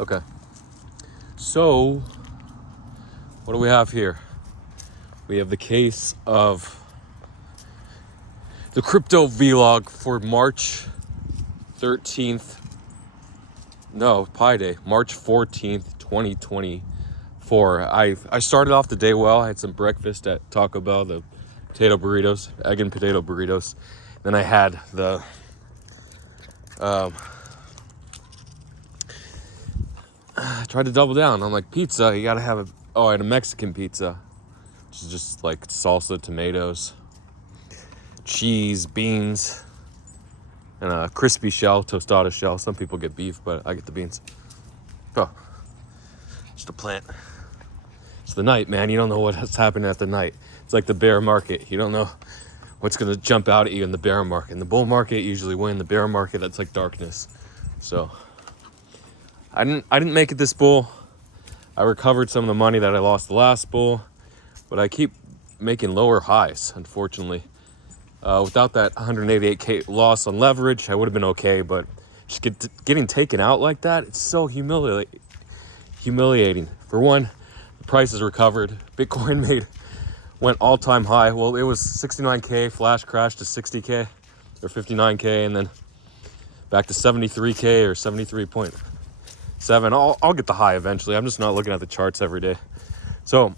Okay. So, what do we have here? We have the case of the crypto vlog for March 13th. No, Pi Day, March 14th, 2024. I started off the day well. I had some breakfast at Taco Bell, the potato burritos, egg and potato burritos. Then I had the I tried to double down. I'm like, pizza, you gotta have I had a Mexican pizza, which is just like salsa, tomatoes, cheese, beans, and a crispy shell, tostada shell. Some people get beef, but I get the beans. Oh, just a plant. It's the night, man. You don't know what's happening at the night. It's like the bear market. You don't know what's gonna jump out at you in the bear market. In the bull market, you usually win. The bear market, that's like darkness. So I didn't make it this bull. I recovered some of the money that I lost the last bull, but I keep making lower highs, unfortunately. Without that 188K loss on leverage, I would have been okay, but just getting taken out like that, it's so humiliating. For one, the price has recovered. Bitcoin went all-time high. Well, it was 69K, flash crashed to 60K or 59K, and then back to 73K or 73.7. I'll get the high eventually. I'm just not looking at the charts every day. So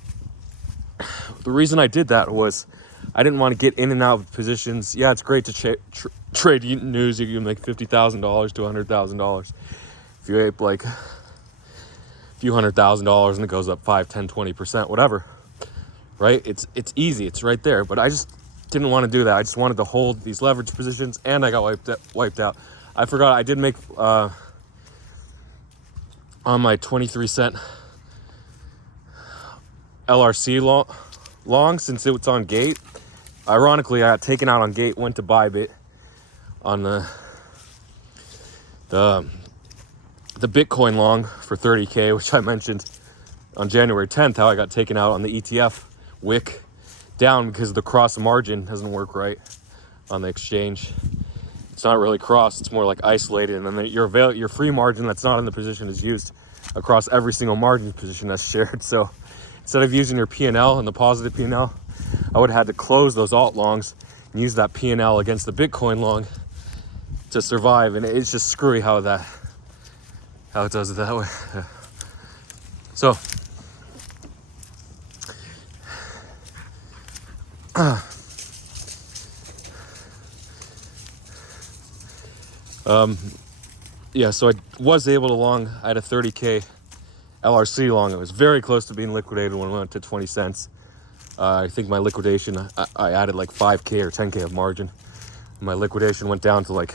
the reason I did that was I didn't want to get in and out of positions. Yeah, it's great to trade news. You can make $50,000 to $100,000. If you ape like a few $100,000 and it goes up 5, 10, 20%, whatever, right? It's easy. It's right there. But I just didn't want to do that. I just wanted to hold these leverage positions, and I got wiped out. I forgot I did make on my 23-cent LRC long, since it was on Gate. Ironically, I got taken out on Gate, went to Bybit on the Bitcoin long for 30K, which I mentioned on January 10th, how I got taken out on the ETF wick down because the cross margin doesn't work right on the exchange. It's not really cross, it's more like isolated, and then your free margin that's not in the position is used across every single margin position that's shared. So instead of using your P&L and the positive P&L, I would have had to close those alt longs and use that P&L against the Bitcoin long to survive, and it's just screwy how it does it that way. So so I was able to long. I had a 30K LRC long. It was very close to being liquidated when it went to 20 cents. I think my liquidation, I added like 5K or 10K of margin. My liquidation went down to like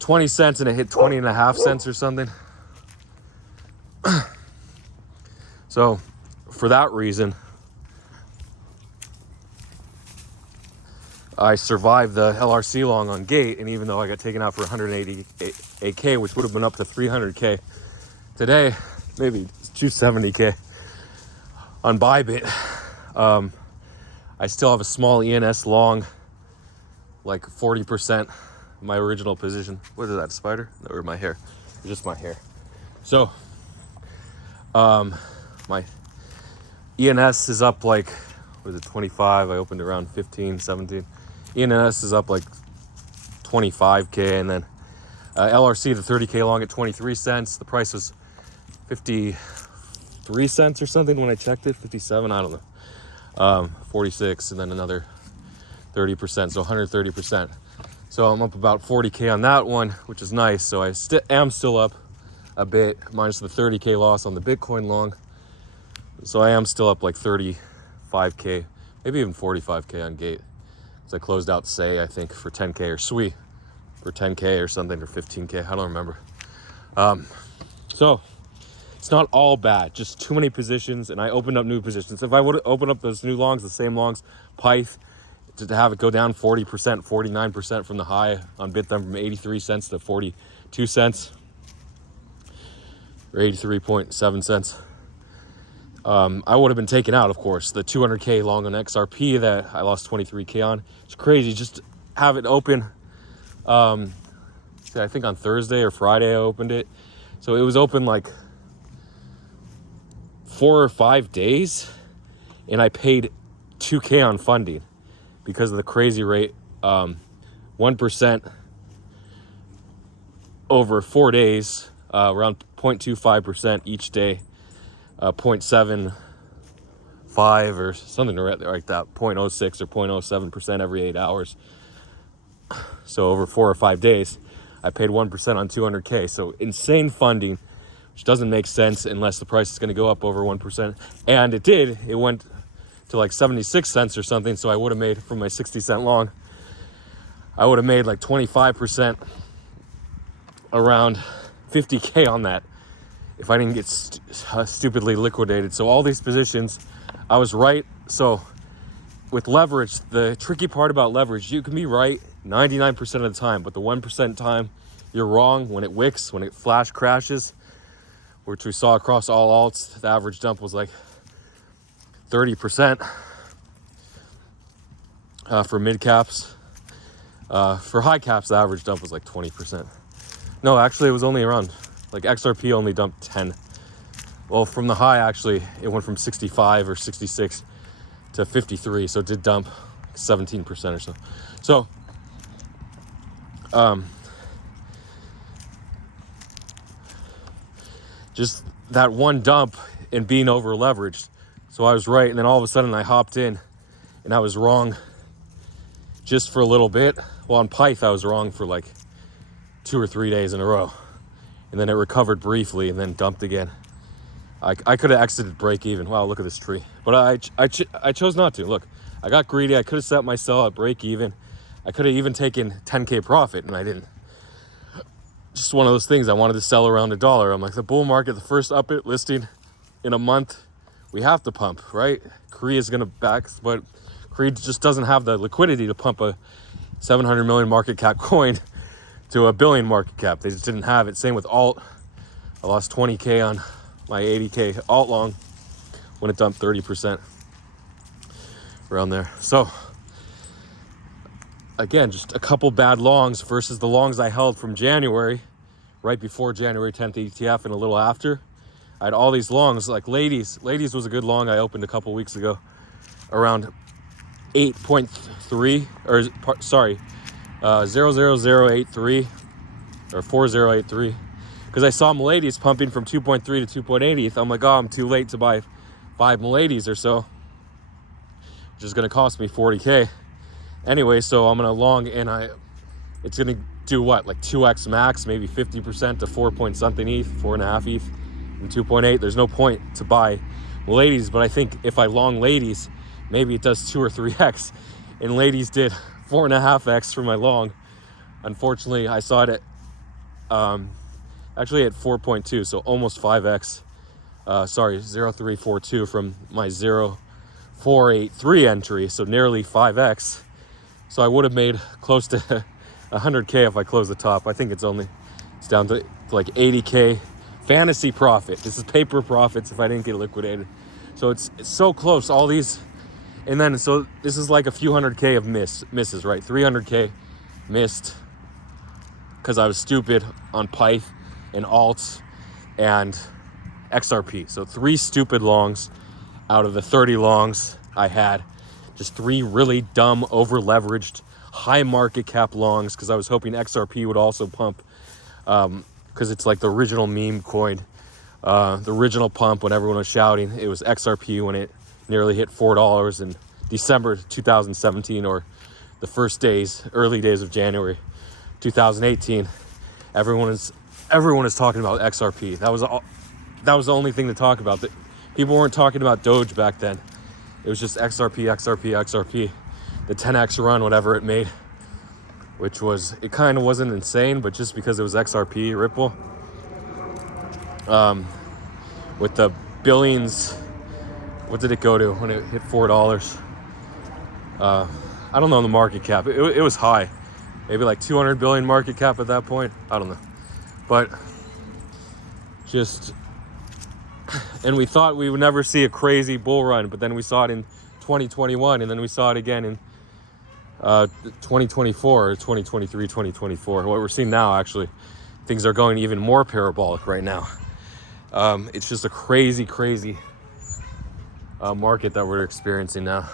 20 cents and it hit 20 and a half cents or something. So for that reason, I survived the LRC long on Gate, and even though I got taken out for 188K, which would have been up to 300K today, maybe 270K on Bybit, I still have a small ENS long, like 40% my original position. What is that, spider? No, or my hair? It's just my hair. So, my ENS is up like, what is it, 25? I opened around 15, 17. ENS is up like 25K, and then LRC, the 30K long at 23 cents. The price was 53 cents or something when I checked it, 57, I don't know. 46, and then another 30%, so 130%. So I'm up about 40K on that one, which is nice. So I am still up a bit, minus the 30K loss on the Bitcoin long. So I am still up like 35K, maybe even 45K on Gate. So I closed out Say, I think, for 10K, or Sui for 10K or something, or 15K, I don't remember. So it's not all bad, just too many positions, and I opened up new positions. If I would have opened up those new longs, the same longs, Pyth, to have it go down 40%, 49% from the high on Bithumb from 83 cents to 42 cents, or 83.7 cents. I would have been taken out, of course. The 200K long on XRP that I lost 23K on. It's crazy. Just have it open. I think on Thursday or Friday I opened it. So it was open like 4 or 5 days, and I paid $2,000 on funding because of the crazy rate. 1% over 4 days, around 0.25% each day, 0.75 or something like that, 0.06 or 0.07% every 8 hours. So over 4 or 5 days, I paid 1% on $200,000. So insane funding, which doesn't make sense unless the price is going to go up over 1%. And it did. It went to like 76 cents or something. So I would have made, from my 60-cent long, I would have made like 25%, around $50,000 on that if I didn't get stupidly liquidated. So all these positions, I was right. So with leverage, the tricky part about leverage, you can be right 99% of the time, but the 1% time you're wrong, when it wicks, when it flash crashes, which we saw across all alts, the average dump was like 30% for mid caps. For high caps, the average dump was like 20%. No, actually it was only around, like XRP only dumped 10. Well, from the high, actually, it went from 65 or 66 to 53. So it did dump 17% or so. So, just that one dump and being over leveraged. So I was right. And then all of a sudden I hopped in and I was wrong just for a little bit. Well, on Pyth, I was wrong for like 2 or 3 days in a row. And then it recovered briefly and then dumped again. I could have exited break even. Wow, look at this tree. But I chose not to. Look, I got greedy. I could have set my sell at break even. I could have even taken 10K profit, and I didn't. Just one of those things. I wanted to sell around $1. I'm like, the bull market, the first up it listing in a month, we have to pump, right? Korea is going to back, but Korea just doesn't have the liquidity to pump a 700 million market cap coin to a billion market cap. They just didn't have it. Same with alt. I lost 20K on my 80K alt long when it dumped 30%, around there. So again, just a couple bad longs versus the longs I held from January, right before January 10th ETF and a little after. I had all these longs, like ladies was a good long I opened a couple weeks ago, around 8.3, or sorry, 00083 or 4083, because I saw Miladies pumping from 2.3 to 2.8 ETH. I'm like, oh, I'm too late to buy 5 Miladies or so, which is going to cost me 40K anyway. So I'm going to long, and it's going to do what, like 2x max, maybe 50% to 4 point something ETH, 4.5 ETH, and 2.8. There's no point to buy Miladies, but I think if I long ladies, maybe it does 2 or 3x, and ladies did 4.5x for my long. Unfortunately, I saw it at actually at 4.2, so almost 5x. Sorry, 0.342 from my 0.483 entry, so nearly 5x. So I would have made close to 100K if I closed the top. I think it's down to like 80K fantasy profit. This is paper profits if I didn't get liquidated. So it's so close, all these. And then, so this is like a few 100K of misses, right? 300K missed because I was stupid on Pyth and alts and XRP. So 3 stupid longs out of the 30 longs I had. Just 3 really dumb, over-leveraged, high market cap longs, because I was hoping XRP would also pump, because it's like the original meme coin. The original pump when everyone was shouting, it was XRP when it nearly hit $4 in December 2017, or the early days of January 2018. Everyone is talking about XRP. That was the only thing to talk about. That people weren't talking about Doge back then. It was just XRP. The 10x run, whatever it made, which was, it kind of wasn't insane, but just because it was XRP, Ripple, with the billions. What did it go to when it hit $4? I don't know the market cap. It was high, maybe like 200 billion market cap at that point. I don't know, but just, and we thought we would never see a crazy bull run, but then we saw it in 2021, and then we saw it again in 2024 or 2023, 2024. What we're seeing now, actually, things are going even more parabolic right now. It's just a crazy market that we're experiencing now.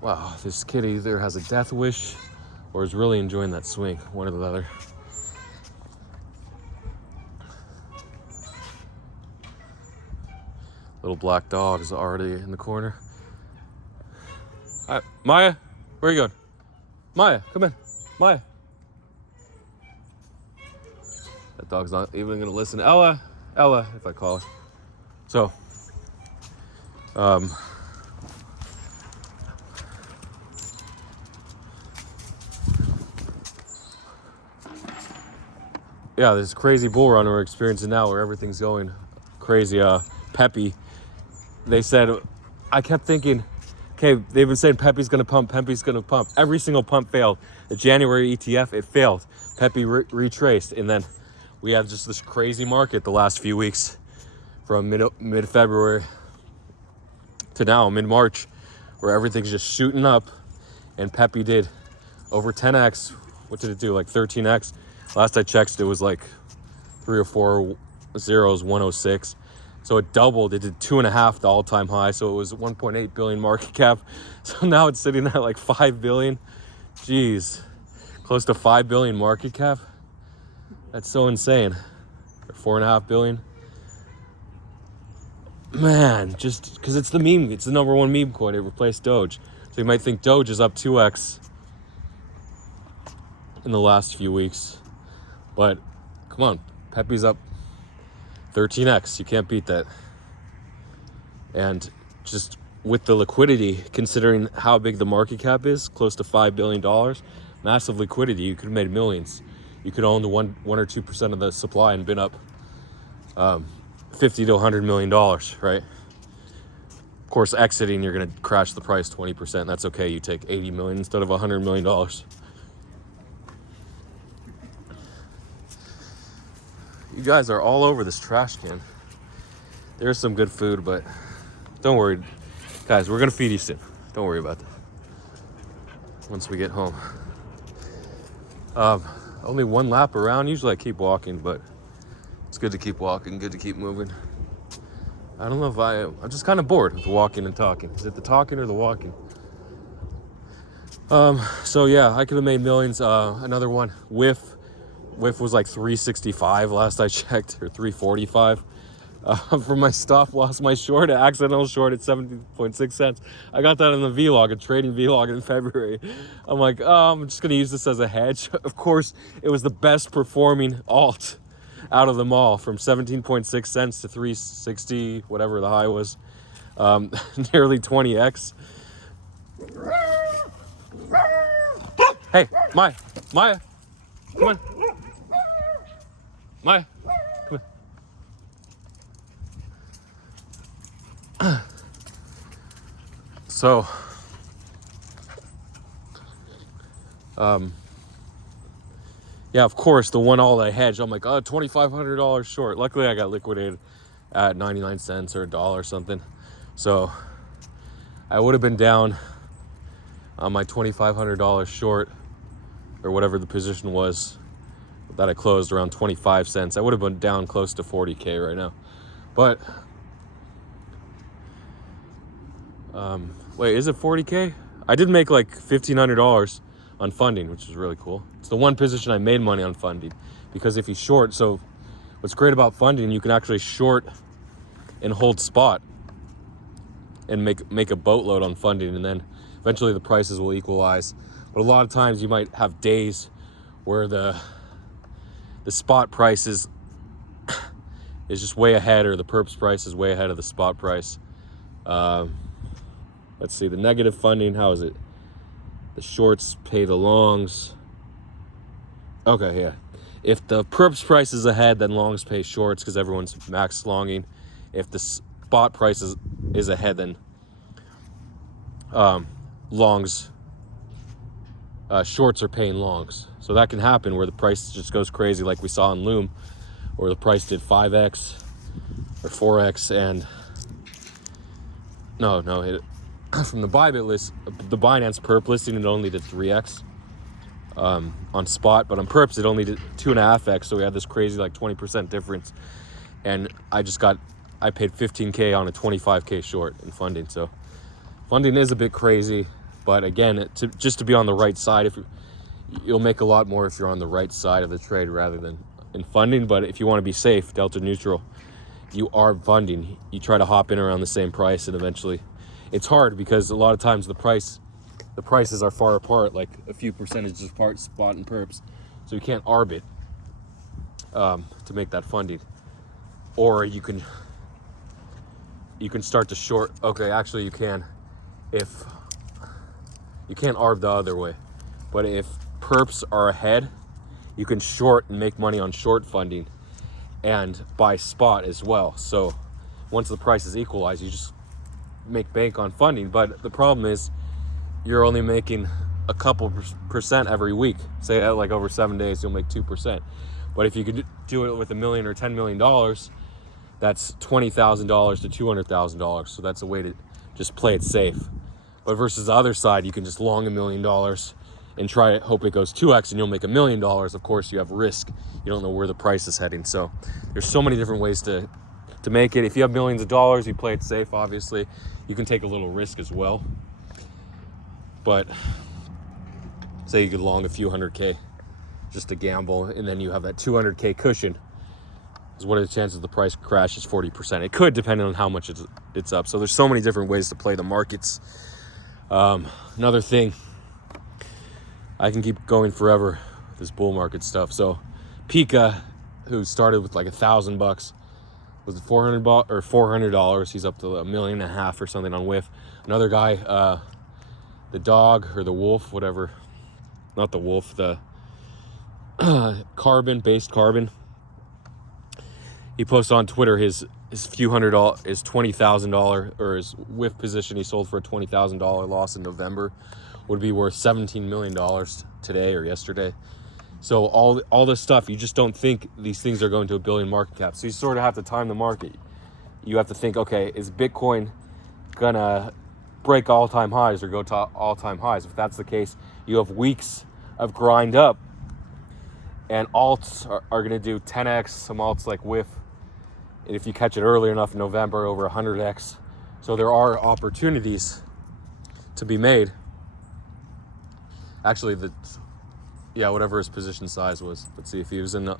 Wow, this kid either has a death wish or is really enjoying that swing, one or the other. Little black dog is already in the corner. Hi, Maya, where are you going? Maya, come in. Maya. That dog's not even gonna listen. Ella, if I call her. So, yeah, this crazy bull run we're experiencing now where everything's going crazy. Pepe, they said, I kept thinking, okay, they've been saying Pepe's gonna pump. Every single pump failed. The January ETF, it failed. Pepe retraced, and then we had just this crazy market the last few weeks from mid-February to now, mid-March, where everything's just shooting up, and Pepe did over 10x. What did it do? Like 13x? Last I checked, it was like 3 or 4 zeros, 106. So it doubled. It did 2.5 the all-time high. So it was 1.8 billion market cap. So now it's sitting at like 5 billion. Jeez, close to 5 billion market cap. That's so insane. Or 4.5 billion. Man, just because it's the meme. It's the number one meme coin. It replaced Doge. So you might think Doge is up 2x in the last few weeks. But come on, Pepe's up 13x. You can't beat that. And just with the liquidity, considering how big the market cap is, close to $5 billion, massive liquidity, you could have made millions. You could own the 1 or 2% of the supply and been up $50 to $100 million, right? Of course, exiting, you're going to crash the price 20%. That's okay. You take 80 million instead of $100 million. You guys are all over this trash can. There's some good food, but don't worry. Guys, we're going to feed you soon. Don't worry about that. Once we get home. Only one lap around. Usually I keep walking, but it's good to keep walking, good to keep moving. I don't know if I'm just kind of bored with walking and talking. Is it the talking or the walking? So yeah, I could have made millions. Another one, Whiff was like 365 last I checked, or 345. From my stop loss, my short, an accidental short at 17.6 cents. I got that in the vlog, a trading vlog in February. I'm like, I'm just gonna use this as a hedge. Of course, it was the best performing alt out of them all, from 17.6 cents to 360, whatever the high was, nearly 20x. Hey, Maya, come on. Maya, come on. So, yeah, of course, the one all I hedged, I'm like, oh, $2,500 short. Luckily, I got liquidated at 99 cents or $1 or something. So, I would have been down on my $2,500 short, or whatever the position was that I closed, around 25 cents. I would have been down close to 40K right now. But, wait, is it 40K? I did make like $1,500 on funding, which is really cool. It's the one position I made money on funding, because if you short, so what's great about funding, you can actually short and hold spot and make a boatload on funding, and then eventually the prices will equalize. But a lot of times you might have days where the spot price is just way ahead, or the perps price is way ahead of the spot price. Let's see, the negative funding, how is it? The shorts pay the longs. Okay, yeah. If the perps price is ahead, then longs pay shorts because everyone's max longing. If the spot price is ahead, then longs, shorts are paying longs. So that can happen where the price just goes crazy, like we saw in Loom, where the price did 5x or 4x, and from the Bybit list, the Binance perp listing, it only did 3x. on spot, but on perps it only did 2.5x, so we had this crazy like 20% difference, and I paid 15K on a 25K short in funding. So funding is a bit crazy, but again, just to be on the right side, you'll make a lot more if you're on the right side of the trade rather than in funding. But if you want to be safe, delta neutral, you are funding. You try to hop in around the same price, and eventually it's hard because a lot of times the prices are far apart, like a few percentages apart, spot and perps, so you can't arb it to make that funding. Or you can start to short. Okay, actually you can, if you can't arb the other way, but if perps are ahead, you can short and make money on short funding and buy spot as well. So once the prices equalize, you just make bank on funding. But the problem is you're only making a couple percent every week. Say like over 7 days, you'll make 2%. But if you could do it with $1 million or $10 million, that's $20,000 to $200,000. So that's a way to just play it safe. But versus the other side, you can just long $1 million and try to hope it goes 2x and you'll make $1 million. Of course, you have risk. You don't know where the price is heading. So there's so many different ways to make it. If you have millions of dollars, you play it safe, obviously. You can take a little risk as well. But say you could long a few 100K just to gamble, and then you have that 200K cushion. What are the chances the price crashes 40%? It could, depending on how much it's up. So there's so many different ways to play the markets. Another thing, I can keep going forever with this bull market stuff. So Pika, who started with like $1,000, was it $400? He's up to $1.5 million or something on Whiff. Another guy, the dog or the wolf, whatever, not the wolf, the based carbon. He posted on Twitter his few $100, his $20,000 or his Whiff position he sold for a $20,000 loss in November would be worth $17 million today or yesterday. So all this stuff, you just don't think these things are going to $1 billion market cap. So you sort of have to time the market. You have to think, okay, is Bitcoin gonna break all-time highs or go to all-time highs? If that's the case, you have weeks of grind up, and alts are going to do 10x, some alts like Whiff, and if you catch it early enough in November, over 100x. So there are opportunities to be made. Actually, whatever his position size was. Let's see if he was in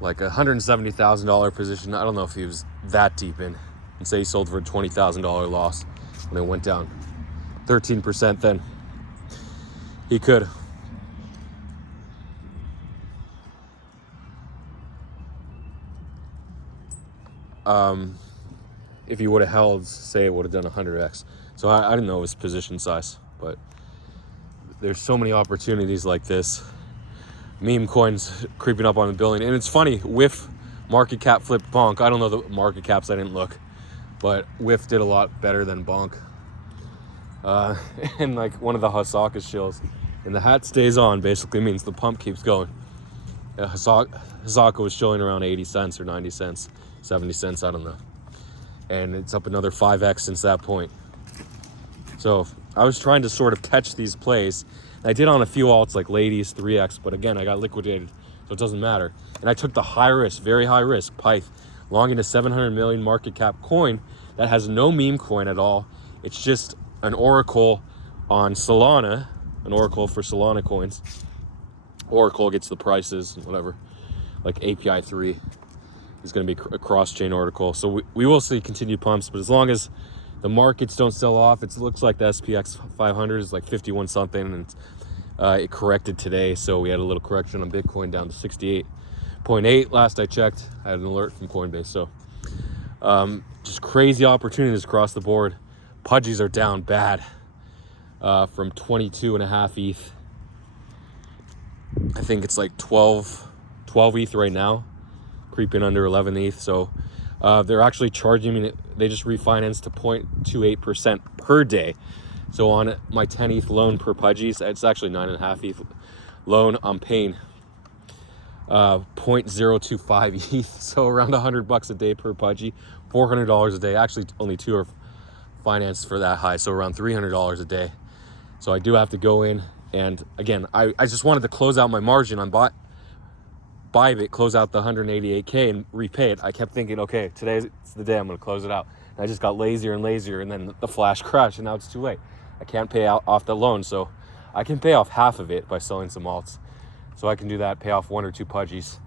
like $170,000 position. I don't know if he was that deep in. And say he sold for a $20,000 loss and it went down 13%, then he could if he would have held, say it would have done 100x. So I didn't know his position size, but there's so many opportunities like this. Meme coins creeping up on $1 billion. And it's funny, Whiff market cap flipped Bonk. I don't know the market caps, I didn't look, but Whiff did a lot better than Bonk. And like one of the Hasaka shills, and the hat stays on basically means the pump keeps going. Hasaka was showing around 80 cents or 90 cents, 70 cents, I don't know. And it's up another 5x since that point. So I was trying to sort of catch these plays. I did on a few alts like Ladies, 3x, but again, I got liquidated, so it doesn't matter. And I took the high risk, very high risk, Pyth, long into 700 million market cap coin that has no meme coin at all. It's just an oracle on Solana, an oracle for Solana coins. Oracle gets the prices and whatever, like API 3 is going to be a cross-chain oracle. So we will see continued pumps, but as long as the markets don't sell off, it looks like the SPX 500 is like 51 something, and it corrected today. So we had a little correction on Bitcoin down to 68.8 last I checked. I had an alert from Coinbase. So just crazy opportunities across the board. Pudgies are down bad from 22.5 ETH. I think it's like 12 ETH right now, creeping under 11 ETH. So they're actually charging me, they just refinanced to 0.28% per day. So on my 10 ETH loan per Pudgies, it's actually 9.5 ETH loan, I'm paying 0.025 ETH. So around $100 a day per Pudgy, $400 a day. Actually, only two are financed for that high, so around $300 a day. So I do have to go in, And again, I just wanted to close out my margin on Bybit, close out the 188K and repay it. I kept thinking, okay, today's the day I'm going to close it out. And I just got lazier and lazier, and then the flash crashed, and now it's too late. I can't pay off the loan, so I can pay off half of it by selling some alts. So I can do that, pay off 1 or 2 pudgies,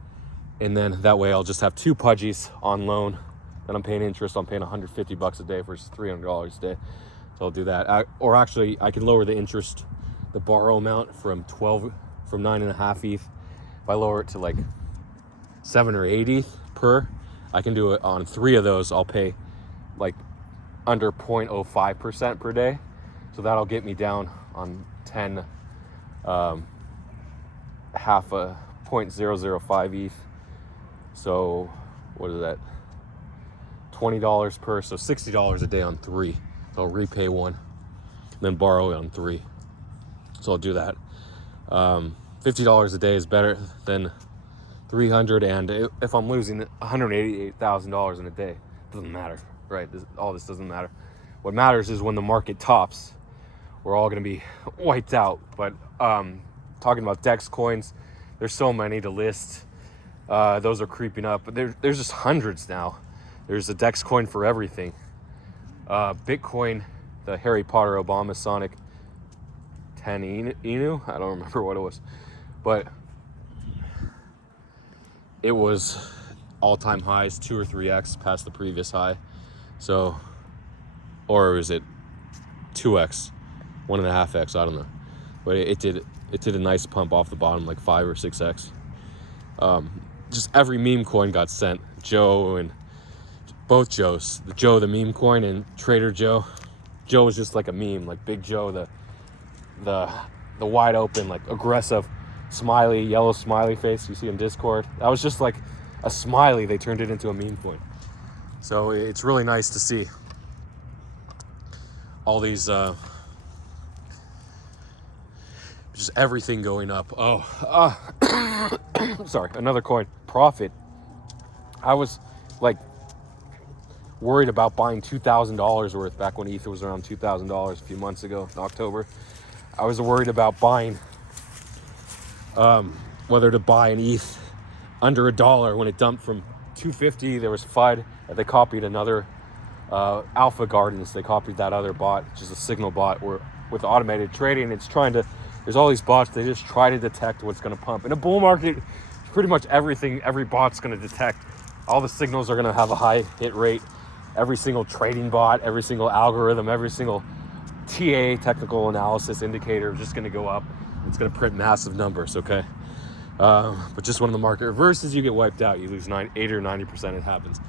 and then that way I'll just have 2 pudgies on loan. Then I'm paying interest. I'm paying $150 a day versus $300 a day. So I'll do that. Or actually, I can lower the interest, the borrow amount from 9.5 ETH. If I lower it to like 7 or 8 ETH per, I can do it on 3 of those. I'll pay like under 0.05% per day. So that'll get me down on 10, half a 0.005 ETH. So what is that? $20 per, so $60 a day on 3. So I'll repay 1, then borrow on 3. So I'll do that. $50 a day is better than $300, and if I'm losing $188,000 in a day, it doesn't matter, right? All this doesn't matter. What matters is when the market tops, we're all going to be wiped out. But talking about DEX coins, there's so many to list. Those are creeping up, but there's just hundreds now. There's a DEX coin for everything. Bitcoin, the Harry Potter Obama Sonic 10 Inu, I don't remember what it was, but it was all-time highs, 2 or 3x past the previous high. So, or is it 2x, 1.5x? I don't know, but it did a nice pump off the bottom, like 5 or 6x. Just every meme coin got sent. Joe and both Joes, the Joe the meme coin and Trader Joe. Joe was just like a meme, like Big Joe, the wide open, like aggressive smiley, yellow smiley face you see in Discord. That was just like a smiley. They turned it into a meme coin. So it's really nice to see all these just everything going up. Sorry, another coin, Profit. I was like worried about buying $2,000 worth back when ETH was around $2,000 a few months ago in October. I was worried about buying whether to buy an ETH under $1 when it dumped from 250. There was FUD. They copied another Alpha Gardens. They copied that other bot, which is a signal bot where with automated trading. It's trying to, there's all these bots, they just try to detect what's going to pump. In a bull market, pretty much every bot's going to detect. All the signals are going to have a high hit rate. Every single trading bot, every single algorithm, every single TA, technical analysis indicator is just going to go up. It's going to print massive numbers, okay? But just when the market reverses, you get wiped out. You lose 8 or 90%, it happens.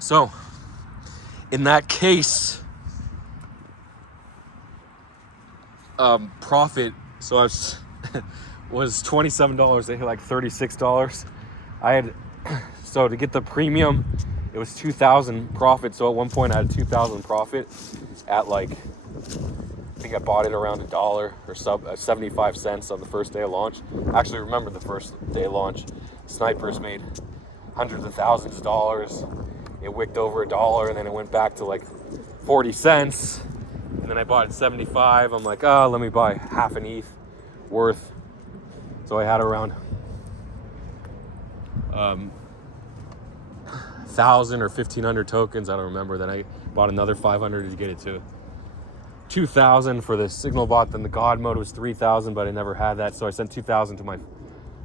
So, in that case, Profit, so I was $27, they hit like $36. So to get the premium, it was 2,000 profit. So at one point I had 2,000 profit at like, I think I bought it around $1 or 75 cents on the first day of launch. I actually remember the first day of launch. Snipers made hundreds of thousands of dollars. It wicked over $1 and then it went back to like 40 cents. And then I bought it 75. I'm like, oh, let me buy half an ETH worth. So I had around 1,000 or 1,500 tokens. I don't remember. Then I bought another 500 to get it to 2,000 for the signal bot. Then the God mode was 3,000, but I never had that. So I sent 2,000 to my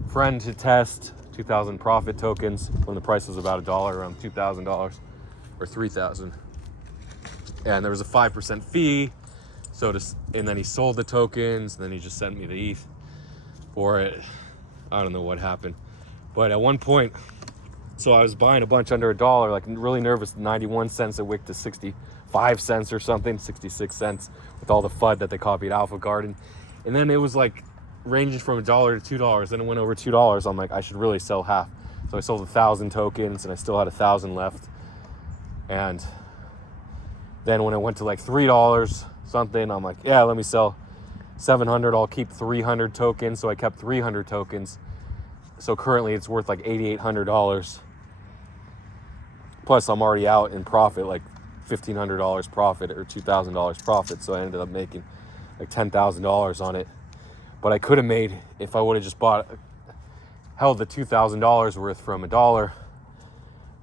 friend to test. 2,000 profit tokens when the price was about $1, around $2,000 or 3,000. And there was a 5% fee. And then he sold the tokens. And then he just sent me the ETH for it. I don't know what happened. But at one point, so I was buying a bunch under $1, like really nervous. 91 cents, it wicked to 65 cents or something, 66 cents with all the FUD that they copied Alpha Garden. And then it was like ranging from $1 to $2. Then it went over $2. I'm like, I should really sell half. So I sold 1,000 tokens and I still had 1,000 left. And then when it went to like $3 something, I'm like, yeah, let me sell 700. I'll keep 300 tokens. So I kept 300 tokens. So currently it's worth like $8,800. Plus I'm already out in profit, like $1,500 profit or $2,000 profit. So I ended up making like $10,000 on it. But I could have made, if I would have just held the $2,000 worth from $1,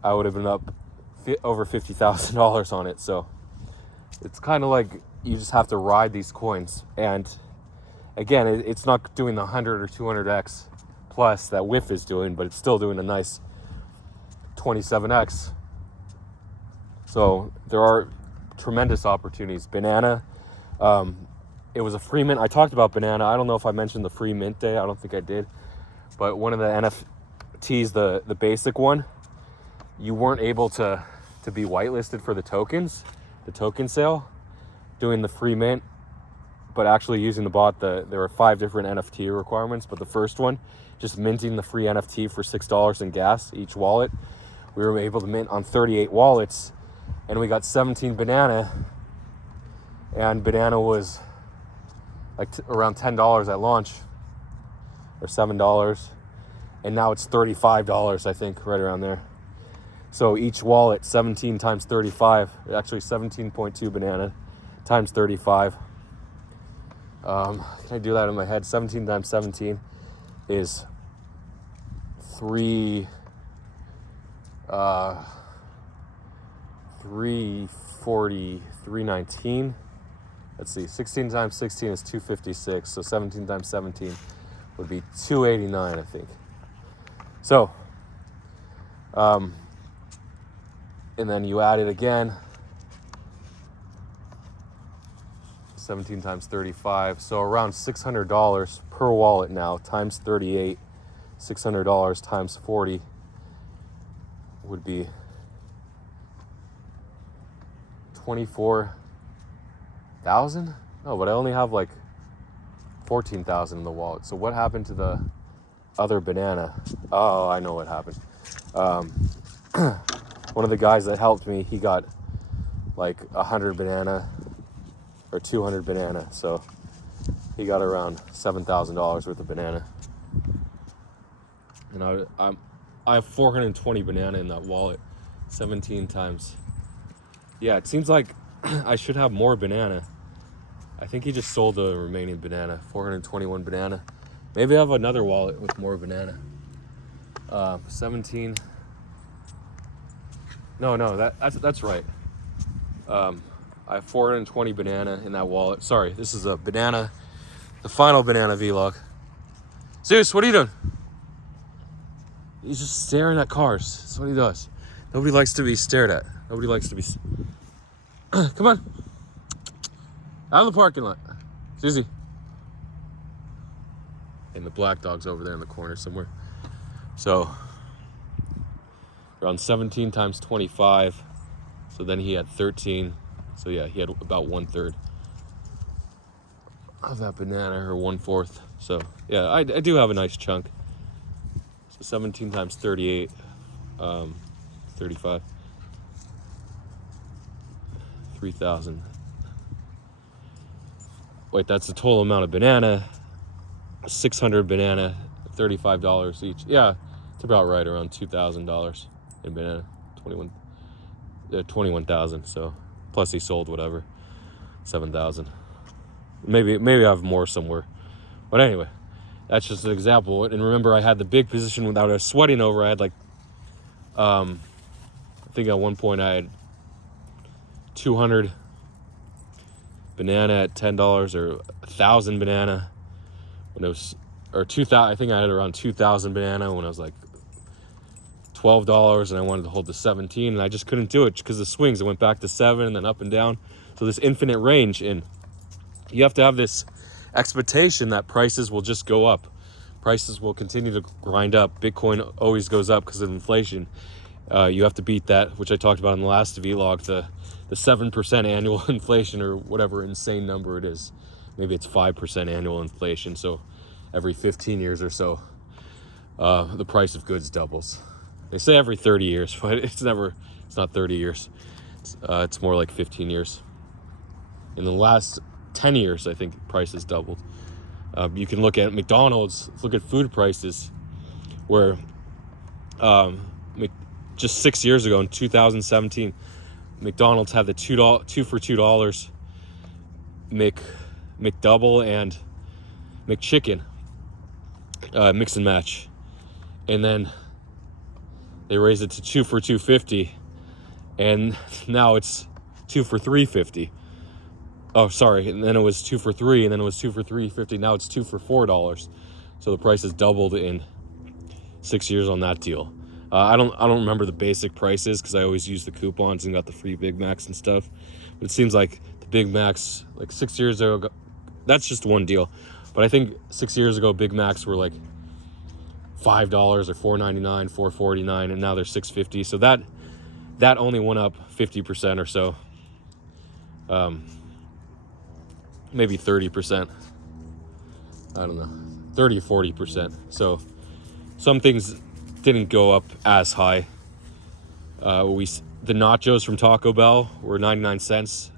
I would have been up over $50,000 on it. So it's kind of like you just have to ride these coins. And again, it's not doing the 100 or 200x plus that WIF is doing, but it's still doing a nice 27x. So there are tremendous opportunities. Banana, it was a free mint. I talked about Banana. I don't know if I mentioned the free mint day. I don't think I did. But one of the NFTs, the basic one, you weren't able to be whitelisted for the tokens, the token sale, doing the free mint, but actually using the bot. There were 5 different NFT requirements, but the first one, just minting the free NFT for $6 in gas each wallet, we were able to mint on 38 wallets, and we got 17 Banana, and Banana was like around $10 at launch, or $7, and now it's $35, I think, right around there. So each wallet, 17 times 35, actually 17.2 Banana times 35. Can I do that in my head? 17 times 17 is 340, 319. Let's see, 16 times 16 is 256. So 17 times 17 would be 289, I think. So, and then you add it again. 17 times 35. So around $600 per wallet now, times 38. $600 times 40 would be 24,000. No, but I only have like 14,000 in the wallet. So what happened to the other Banana? Oh, I know what happened. One of the guys that helped me, he got like 100 Banana or 200 Banana. So he got around $7,000 worth of Banana. And I have 420 Banana in that wallet. 17 times. Yeah, it seems like I should have more Banana. I think he just sold the remaining Banana. 421 Banana. Maybe I have another wallet with more Banana. 17. No, that's right. I have 420 Banana in that wallet. Sorry, this is a Banana, the final Banana vlog. Zeus, what are you doing? He's just staring at cars. That's what he does. Nobody likes to be stared at. Nobody likes to be... Come on. Out of the parking lot. Susie. And the black dog's over there in the corner somewhere. So, around 17 times 25. So then he had 13. So yeah, he had about 1/3 of that Banana, or 1/4. So yeah, I do have a nice chunk. So 17 times 38, 35. 3,000. Wait, that's the total amount of Banana. 600 Banana, $35 each. Yeah, it's about right, around $2,000 in Banana. 21,000. So plus he sold whatever, 7,000. Maybe I have more somewhere. But anyway, that's just an example. And remember, I had the big position without a sweating over. I had like, I think at one point I had 200 Banana at $10, or 1,000 Banana when it was, or 2,000. I think I had around 2,000 Banana when I was like $12, and I wanted to hold the 17, and I just couldn't do it because the swings. It went back to 7 and then up and down. So this infinite range, and you have to have this expectation that prices will just go up. Prices will continue to grind up. Bitcoin always goes up because of inflation. You have to beat that, which I talked about in the last vlog, the 7% annual inflation, or whatever insane number it is. Maybe it's 5% annual inflation. So every 15 years or so, the price of goods doubles. They say every 30 years, but it's not 30 years. It's more like 15 years. In the last 10 years, I think prices doubled. You can look at McDonald's, look at food prices, where just 6 years ago in 2017, McDonald's had the $2 for $2 McDouble and McChicken, mix and match, and then they raised it to 2 for $2.50, and now it's 2 for $3.50. Oh, sorry, and then it was 2 for $3, and then it was 2 for $3.50. Now it's 2 for $4. So the price has doubled in 6 years on that deal. I don't remember the basic prices because I always use the coupons and got the free Big Macs and stuff. But it seems like the Big Macs, like 6 years ago, that's just one deal. But I think 6 years ago, Big Macs were like $5 or $4.99, $4.49, and now they're $6.50. So that only went up 50% or so. Maybe 30%. I don't know, 30 or 40%. So some things didn't go up as high. The nachos from Taco Bell were 99 cents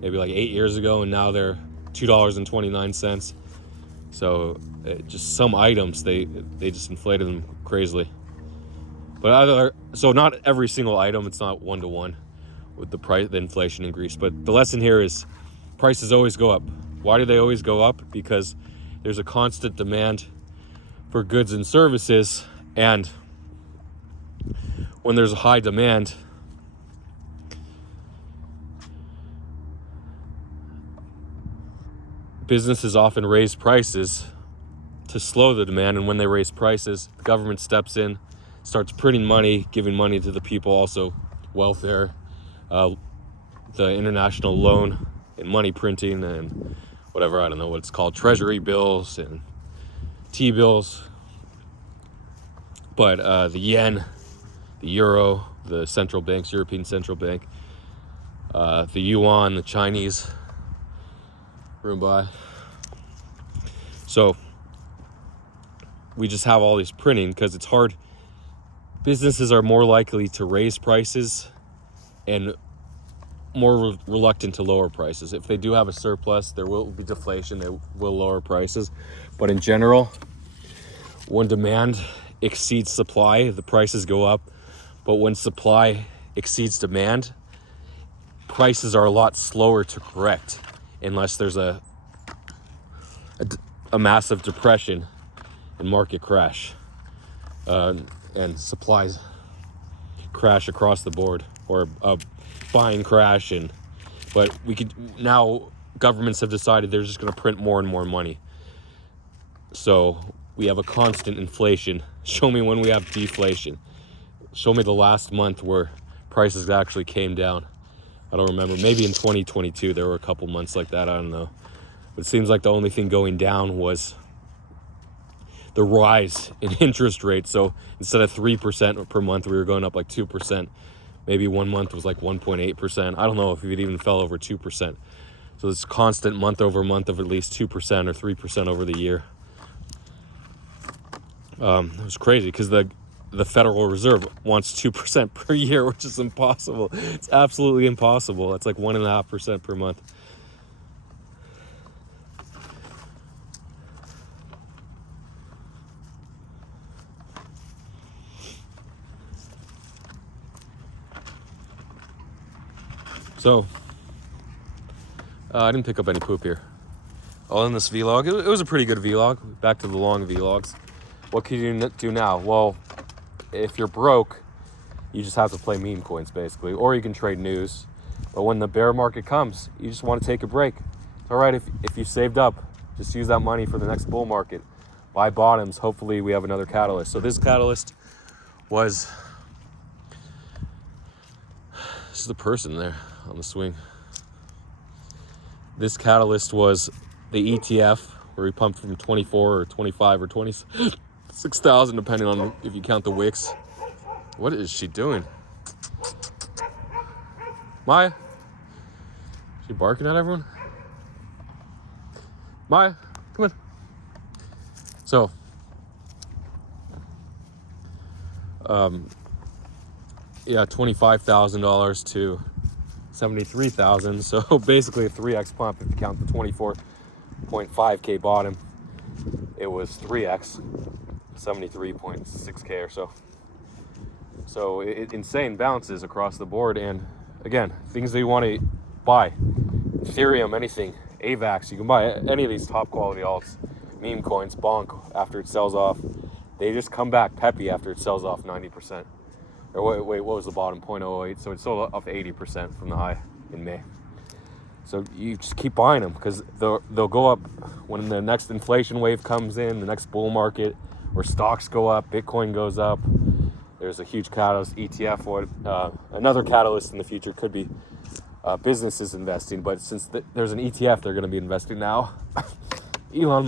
maybe like 8 years ago, and now they're $2.29. So just some items, they just inflated them crazily. But so not every single item, it's not one-to-one with the inflation increase. But the lesson here is prices always go up. Why do they always go up? Because there's a constant demand for goods and services, and when there's a high demand, businesses often raise prices to slow the demand, and when they raise prices, the government steps in, starts printing money, giving money to the people, also welfare, the international loan and money printing and whatever, I don't know what it's called, treasury bills and T-bills. But the yen, the euro, the central banks, European Central Bank, the yuan, the Chinese renminbi. So we just have all this printing because it's hard. Businesses are more likely to raise prices and more reluctant to lower prices. If they do have a surplus, there will be deflation, they will lower prices. But in general, when demand exceeds supply, the prices go up. But when supply exceeds demand, prices are a lot slower to correct unless there's a massive depression and market crash, and supplies crash across the board, or buying crash. But now governments have decided they're just going to print more and more money. So we have a constant inflation. Show me when we have deflation. Show me the last month where prices actually came down. I don't remember. Maybe in 2022 there were a couple months like that. I don't know. But it seems like the only thing going down was the rise in interest rates. So instead of 3% per month, we were going up like 2%. Maybe 1 month was like 1.8%. I don't know if it even fell over 2%. So it's constant month over month of at least 2% or 3% over the year. It was crazy because the Federal Reserve wants 2% per year, which is impossible. It's absolutely impossible. It's like 1.5% per month. So, I didn't pick up any poop here. All in this vlog. It was a pretty good vlog. Back to the long vlogs. What can you do now? Well, if you're broke, you just have to play meme coins, basically. Or you can trade news. But when the bear market comes, you just want to take a break. It's all right if you saved up. Just use that money for the next bull market. Buy bottoms. Hopefully we have another catalyst. So this catalyst was... This is the person there on the swing. This catalyst was the ETF, where we pumped from 24 or 25 or 26,000, depending on if you count the wicks. What is she doing? Maya? Is she barking at everyone? Maya, come on. So, yeah, $25,000 to $73,000. So basically a 3x pump if you count the 24.5K bottom. It was 3x, 73.6K or so. So insane bounces across the board. And again, things that you want to buy, Ethereum, anything, AVAX. You can buy any of these top quality alts, meme coins, Bonk, after it sells off. They just come back peppy after it sells off 90%. Or wait, what was the bottom? 0.08. So it sold off 80% from the high in May. So you just keep buying them because they'll go up when the next inflation wave comes in, the next bull market, where stocks go up, Bitcoin goes up. There's a huge catalyst, ETF. Or another catalyst in the future could be businesses investing. But since there's an ETF, they're going to be investing now. Elon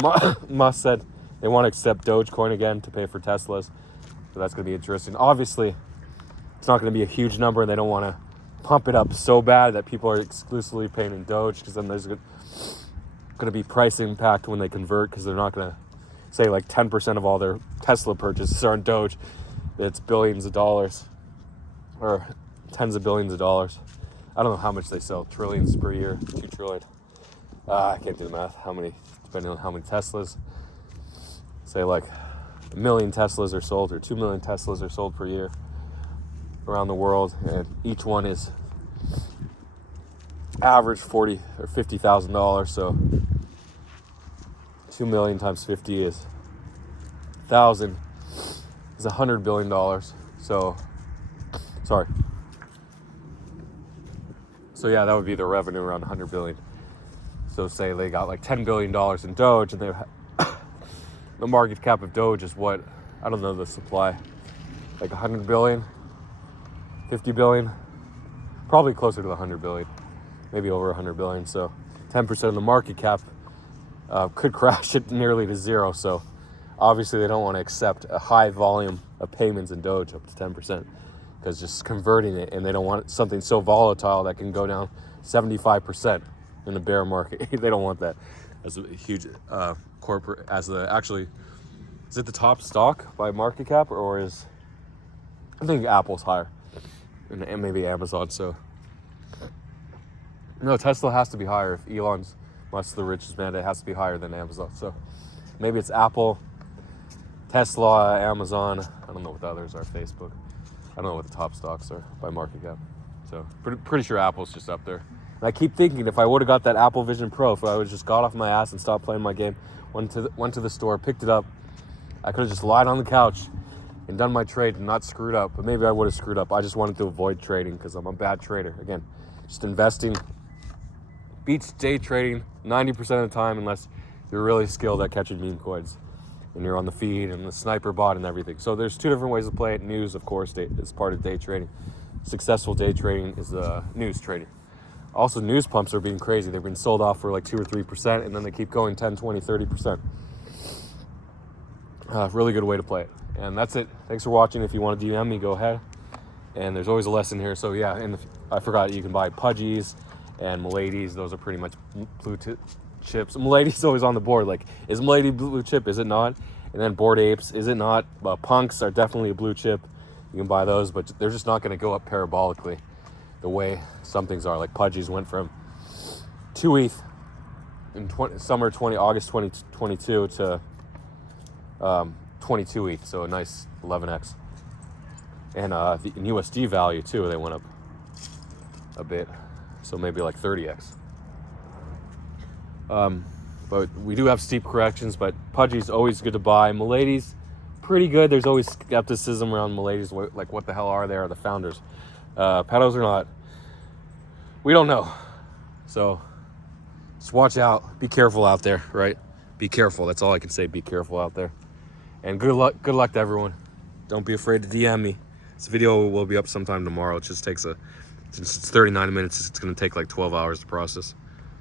Musk said they want to accept Dogecoin again to pay for Teslas. So that's going to be interesting. Obviously, it's not going to be a huge number, and they don't want to pump it up so bad that people are exclusively paying in Doge, because then there's going to be price impact when they convert, because they're not going to say like 10% of all their Tesla purchases are in Doge. It's billions of dollars or tens of billions of dollars. I don't know how much they sell, trillions per year, 2 trillion. I can't do the math. How many, depending on how many Teslas. Say like 1 million Teslas are sold, or 2 million Teslas are sold per year around the world, and each one is average $40,000 or $50,000. So 2 million times 50 is 1,000 is $100 billion. So yeah, that would be their revenue, around 100 billion. So say they got like $10 billion in Doge, and the market cap of Doge is what? I don't know the supply. Like 100 billion, 50 billion, probably closer to the 100 billion, maybe over 100 billion. So 10% of the market cap could crash it nearly to zero. So obviously they don't want to accept a high volume of payments in Doge up to 10%, because just converting it, and they don't want something so volatile that can go down 75% in the bear market. They don't want that as a huge corporate, as the actually, is it the top stock by market cap, or is, I think Apple's higher, and maybe Amazon. So no, Tesla has to be higher. If Elon Musk's the richest man, it has to be higher than Amazon. So maybe it's Apple, Tesla, Amazon. I don't know what the others are. Facebook. I don't know what the top stocks are by market cap. So pretty sure Apple's just up there. And I keep thinking, if I would have got that Apple Vision Pro, if I would have just got off my ass and stopped playing my game, went to the store, picked it up, I could have just lied on the couch and done my trade and not screwed up. But maybe I would have screwed up. I just wanted to avoid trading because I'm a bad trader. Again, just investing beats day trading 90% of the time, unless you're really skilled at catching meme coins and you're on the feed and the sniper bot and everything. So there's two different ways to play it. News, of course, is part of day trading. Successful day trading is news trading. Also, news pumps are being crazy. They've been sold off for like 2 or 3%, and then they keep going 10, 20, 30%. Really good way to play it. And that's it. Thanks for watching. If you want to DM me, go ahead. And there's always a lesson here. So yeah, and I forgot, you can buy Pudgies and Milady's. Those are pretty much blue chips. Milady's always on the board. Like, is Milady blue chip? Is it not? And then Bored Apes, is it not? Punks are definitely a blue chip. You can buy those, but they're just not going to go up parabolically the way some things are. Like Pudgies went from 2 ETH in August 2022 to 22 ETH, so a nice 11x. And in USD value too, they went up a bit, so maybe like 30x. But we do have steep corrections, but Pudgy's always good to buy. Milady's pretty good. There's always skepticism around Milady's, like what the hell are they? Are the founders pedos or not? We don't know. So just watch out. Be careful out there, right? Be careful. That's all I can say. Be careful out there. And good luck to everyone. Don't be afraid to DM me. This video will be up sometime tomorrow. It just takes since it's 39 minutes, it's going to take like 12 hours to process.